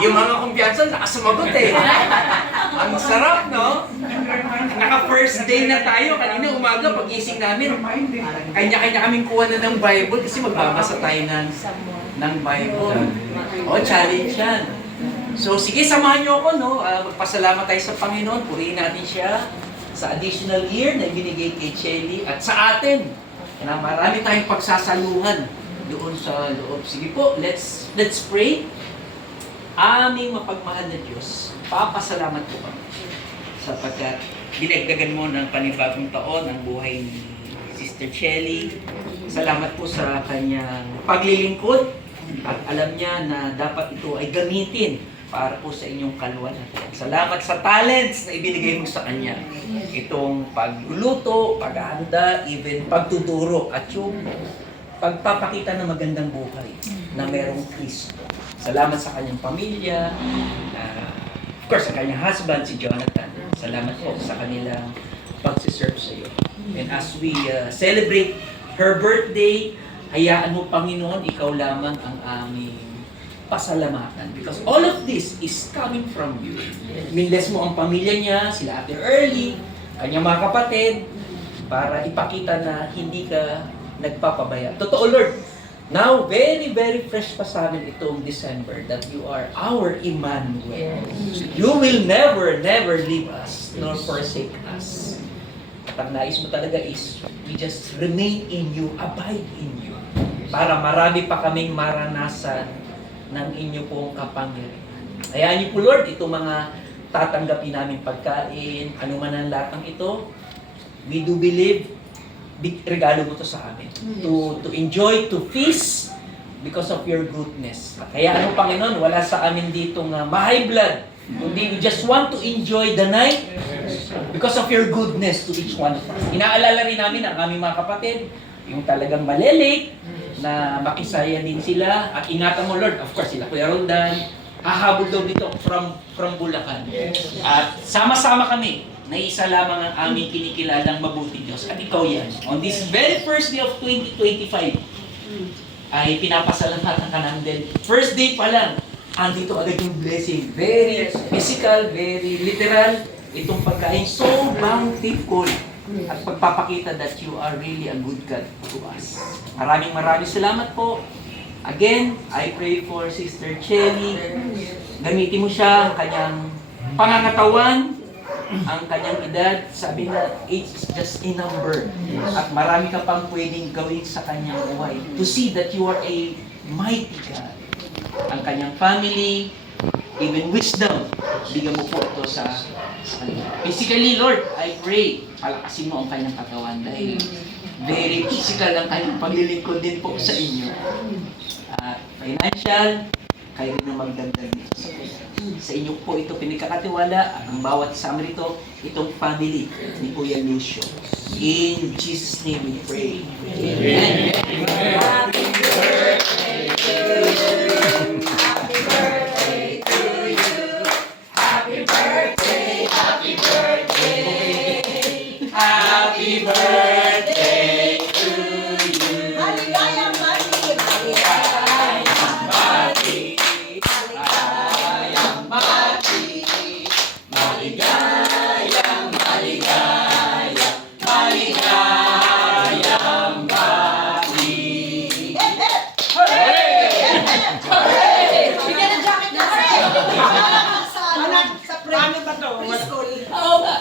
Yung mga kumpiyansa, nakasumagot eh. Ang sarap, no? Naka-first day na tayo. Kanina umaga, pag-ising namin, kanya-kanya kaming kuha na ng Bible kasi magbabasa tayo ng Bible. Challenge yan. So, sige, samahan niyo ako, no? Magpasalamat tayo sa Panginoon. Purihin natin siya sa additional year na ibinigay kay Chelly at sa atin na marami tayong pagsasaluhan doon sa loob. Sige po, let's pray. Aming mapagmahal na Diyos, papasalamat po kami sapagkat dinagdagan mo ng panibagong taon ang buhay ni Sister Chelly. Salamat po sa kanyang paglilingkod at alam niya na dapat ito ay gamitin para po sa inyong kalooban. Salamat sa talents na ibinigay mo sa kanya. Itong pagluluto, paghahanda, even pagtuturo at yung pagpapakita ng magandang buhay na merong Kristo. Salamat sa kanyang pamilya, of course sa kanyang husband, si Jonathan. Salamat po sa kanilang pagsiserve sa iyo. And as we celebrate her birthday, hayaan mo, Panginoon, ikaw lamang ang aming pasalamatan. Because all of this is coming from you. Minless mo ang pamilya niya, sila Ate Early, kanyang mga kapatid, para ipakita na hindi ka nagpapabaya. Totoo, Lord. Now, very, very fresh pa sa amin itong December that you are our Emmanuel. You will never, never leave us nor forsake us. At ang nais mo talaga is we just remain in you, abide in you. Para marami pa kaming maranasan ng inyo pong kapangyarihan. Hayaan niyo po, Lord, itong mga tatanggapin namin pagkain, ano man ang latang ito, we do believe regalo mo to sa amin. To enjoy, to feast because of your goodness. At hayaan mo, Panginoon, wala sa amin ditong ma-high blood. Kundi we just want to enjoy the night because of your goodness to each one of us. Inaalala rin namin ang aming mga kapatid, yung talagang malelate, na makisaya din sila. At ingatan mo, Lord, of course, sila Kuya Roldan, hahabol daw dito from Bulacan. At sama-sama kami na isa lamang ang aming kinikilalang mabuti Diyos. At ikaw yan. On this very first day of 2025, ay pinapasalamatan ka namin. First day pa lang, andito agad yung blessing. Very physical, very literal. Itong pagkain, so bountiful. At pagpapakita that you are really a good God to us. Maraming salamat po. Again, I pray for Sister Chelly. Gamitin mo siya ang kanyang pangangatawan, ang kanyang edad. Sabi na, age is just a number. At marami ka pang pwedeng gawin sa kanyang buhay. To see that you are a mighty God. Ang kanyang family, even wisdom, bigyan mo po ito sa kanya. Physically, Lord, I pray, palakasin mo ang kanyang katawan dahil very physical ang kanyang paglilingkod din po sa inyo. At financial, kayo rin ang magdagdag nito sa kanya. Sa inyo po ito pinagkakatiwala, ang bawat isang rito, itong family ni Kuya Lucio. In Jesus' name we pray. Amen. Happy birthday to you. Happy birthday to you. Happy birthday, happy birthday. Happy birthday to you. Maligayang mati, maligayang mati. Maligayang mati. Maligayang, maligayang, maligayang mati. Hooray! Hooray! Bigyan ng jacket na sa anak sa preschool. Oo nga.